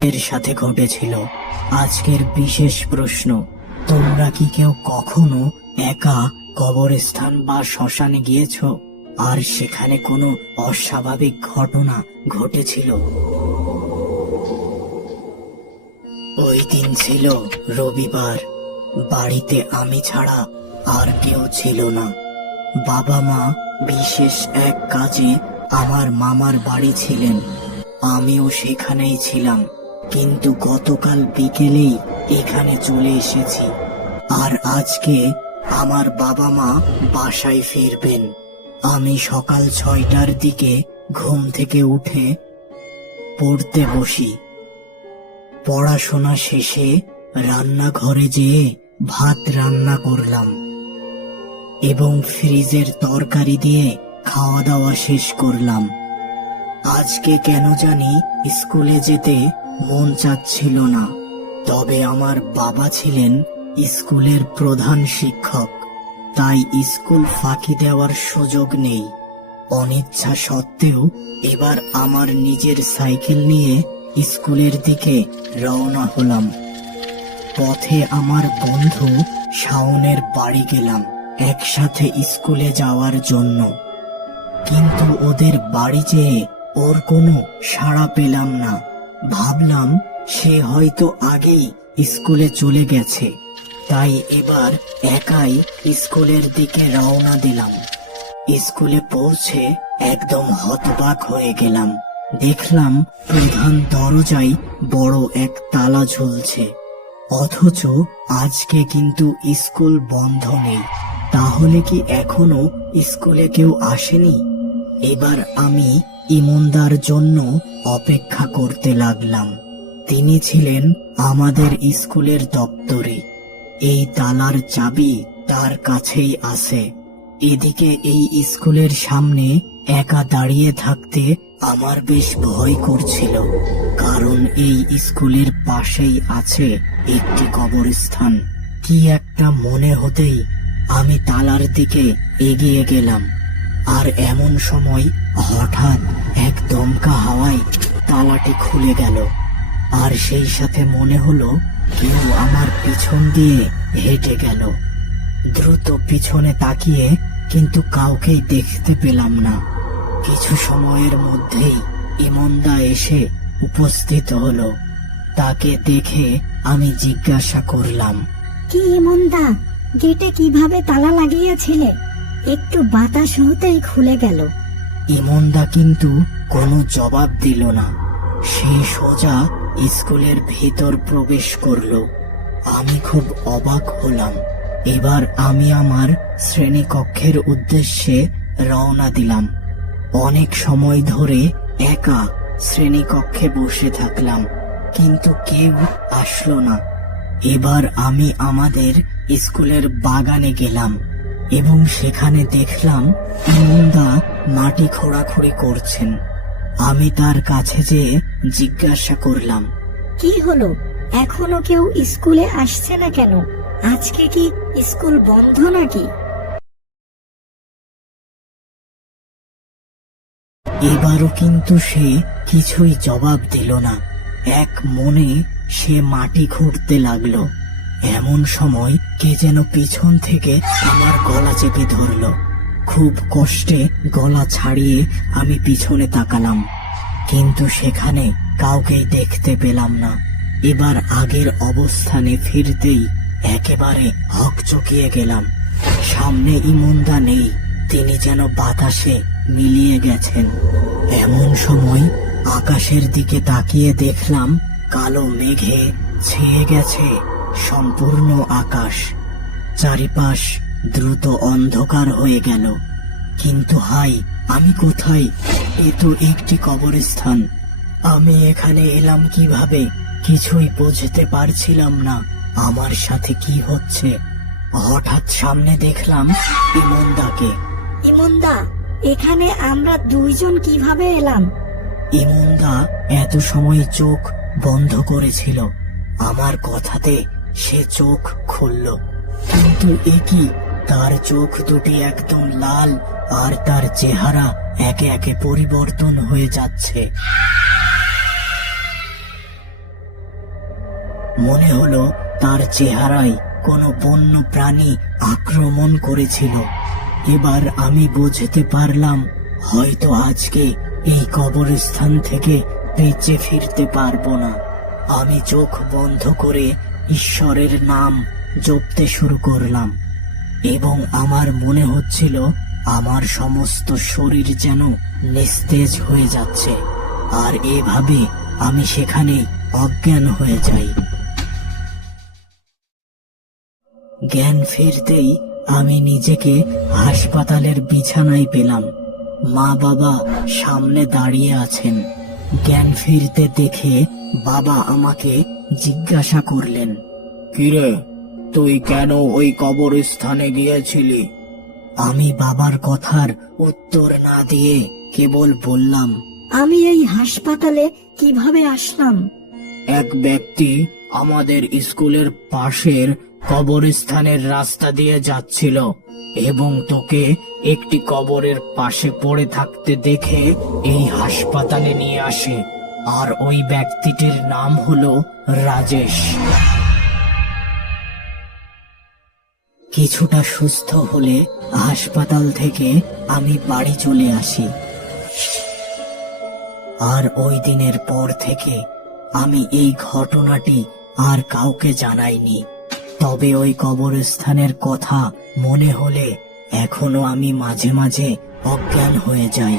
এর সাথে ঘটেছিল। আজকের বিশেষ প্রশ্ন, তোমরা কি কেউ কখনো একা কবরস্থান বা শ্মশানে গিয়েছো আর সেখানে কোনো অস্বাভাবিক ঘটনা ঘটেছিল? ওই দিন ছিল রবিবার। বাড়িতে আমি ছাড়া আর কেউ ছিল না। বাবা মা বিশেষ এক কাজে আমার মামার বাড়ি ছিলেন, আমিও সেখানেই ছিলাম। কিন্তু গতকাল বিকেলেই এখানে চলে এসেছি, আর আজকে আমার বাবা মা বাসায় ফিরবেন। আমি সকাল 6টার দিকে ঘুম থেকে উঠে পড়তে বসি। পড়াশোনা শেষে রান্নাঘরে যেয়ে ভাত রান্না করলাম এবং ফ্রিজের তরকারি দিয়ে খাওয়া দাওয়া শেষ করলাম। আজকে কেন জানি স্কুলে যেতে মন চাচ্ছিল না, তবে আমার বাবা ছিলেন স্কুলের প্রধান শিক্ষক, তাই স্কুল ফাঁকি দেওয়ার সুযোগ নেই। অনিচ্ছা সত্ত্বেও এবার আমার নিজের সাইকেল নিয়ে স্কুলের দিকে রওনা হলাম। পথে আমার বন্ধু শাওনের বাড়ি গেলাম একসাথে স্কুলে যাওয়ার জন্য, কিন্তু ওদের বাড়ি যেয়ে ওর কোনো সাড়া পেলাম না। ভাবলাম সে হয়তো আগেই স্কুলে চলে গেছে, তাই এবার একাই স্কুলের দিকে রওনা দিলাম। স্কুলে পৌঁছে একদম হতবাক হয়ে গেলাম। দেখলাম প্রধান দরজায় বড় এক তালা ঝুলছে, অথচ আজকে কিন্তু স্কুল বন্ধ নেই। তাহলে কি এখনো স্কুলে কেউ আসেনি? এবার আমি ইমনদার জন্য অপেক্ষা করতে লাগলাম। তিনি ছিলেন আমাদের স্কুলের দপ্তরে। এই তালার চাবি তার কাছেই আছে। এদিকে এই স্কুলের সামনে একা দাঁড়িয়ে থাকতে আমার বেশ ভয় করছিল, কারণ এই স্কুলের পাশেই আছে একটি কবরস্থান। কি একটা মনে হতেই আমি তালার দিকে এগিয়ে গেলাম, আর এমন সময় হঠাৎ এক দমকা হাওয়ায় তালাটি খুলে গেল, আর সেই সাথে মনে হলো কেউ আমার পিছন দিয়ে হেঁটে গেল। দ্রুত পিছনে তাকিয়ে কিন্তু কাউকেই দেখতে পেলাম না। কিছু সময়ের মধ্যেই ইমনদা এসে উপস্থিত হলো। তাকে দেখে আমি জিজ্ঞাসা করলাম, কি ইমনদা, গেটে কিভাবে তালা লাগিয়েছিলে? একটু বাতাস হতেই খুলে গেল। ইমনদা কিন্তু কোনো জবাব দিল না। সে সোজা স্কুলের ভেতর প্রবেশ করলো। আমি খুব অবাক হলাম। এবার আমি আমার শ্রেণীকক্ষের উদ্দেশ্যে রওনা দিলাম। অনেক সময় ধরে একা শ্রেণীকক্ষে বসে থাকলাম, কিন্তু কেউ আসলো না। এবার আমি আমাদের স্কুলের বাগানে গেলাম এবং সেখানে দেখলাম ইমনদা মাটি খোঁড়াখুড়ি করছেন। আমি তার কাছে যেয়ে জিজ্ঞাসা করলাম, কি হলো, এখনো কেউ স্কুলে আসছে না কেন? আজকে কি স্কুল বন্ধ নাকি? এবারও কিন্তু সে কিছুই জবাব দিল না। এক মনে সে মাটি খুঁড়তে লাগলো। এমন সময় কে যেন পিছন থেকে আমার গলা চেপে ধরলো। খুব কষ্টে গলা ছাড়িয়ে আমি পিছনে তাকালাম, কিন্তু সেখানে কাউকেই দেখতে পেলাম না। এবার আগের অবস্থানে ফিরতেই একেবারে হকচকিয়ে গেলাম। সামনে ইমনদা নেই, তিনি যেন বাতাসে মিলিয়ে গেছেন। এমন সময় আকাশের দিকে তাকিয়ে দেখলাম কালো মেঘে ছেয়ে গেছে সম্পূর্ণ আকাশ। চারিপাশ দ্রুত অন্ধকার হয়ে গেল। কিন্তু হাই, আমি কোথায়? এ তো একটি কবরস্থান। আমি এখানে এলাম কিভাবে? কিছুই বুঝতে পারছিলাম না আমার সাথে কি হচ্ছে। হঠাৎ সামনে দেখলাম ইমনদাকে। ইমনদা, এখানে আমরা দুইজন কিভাবে এলাম? ইমনদা এত সময় চোখ বন্ধ করেছিল। আমার কথাতে সে চোখ খুলল, কিন্তু এ কি, তার চোখ দুটি একদম লাল, আর তার চেহারা একে একে পরিবর্তন হয়ে যাচ্ছে। মনে হলো তার চেহারায় কোনো বন্য প্রাণী আক্রমণ করেছিল। এবার আমি বুঝতে পারলাম, হয়তো আজকে এই কবরস্থান থেকে বেঁচে ফিরতে পারবো না। আমি চোখ বন্ধ করে ঈশ্বরের নাম জপতে শুরু করলাম এবং আমার মনে হচ্ছিল আমার সমস্ত শরীর যেন নিস্তেজ হয়ে যাচ্ছে, আর এভাবে আমি সেখানে অজ্ঞান হয়ে যাই। জ্ঞান ফিরতেই আমি নিজেকে হাসপাতালের বিছানায় পেলাম। মা বাবা সামনে দাঁড়িয়ে আছেন। জ্ঞান ফিরতে দেখে বাবা আমাকে জিজ্ঞাসা করলেন, কিরে, তুই কেন ওই কবরস্থানে গিয়েছিলি? আমি বাবার কথার উত্তর না দিয়ে কেবল বললাম, আমি এই হাসপাতালে কিভাবে আসলাম? এক ব্যক্তি আমাদের স্কুলের পাশের কবরস্থানের রাস্তা দিয়ে যাচ্ছিল এবং তোকে একটি কবরের পাশে পড়ে থাকতে দেখে এই হাসপাতালে নিয়ে আসে। আর ওই ব্যক্তিটির নাম হলো রাজেশ। কিছুটা সুস্থ হলে হাসপাতাল থেকে আমি বাড়ি চলে আসি। আর ওই দিনের পর থেকে আমি এই ঘটনাটি আর কাউকে জানাইনি। তবে ওই কবরস্থানের কথা মনে হলে এখনো আমি মাঝে মাঝে অজ্ঞান হয়ে যাই।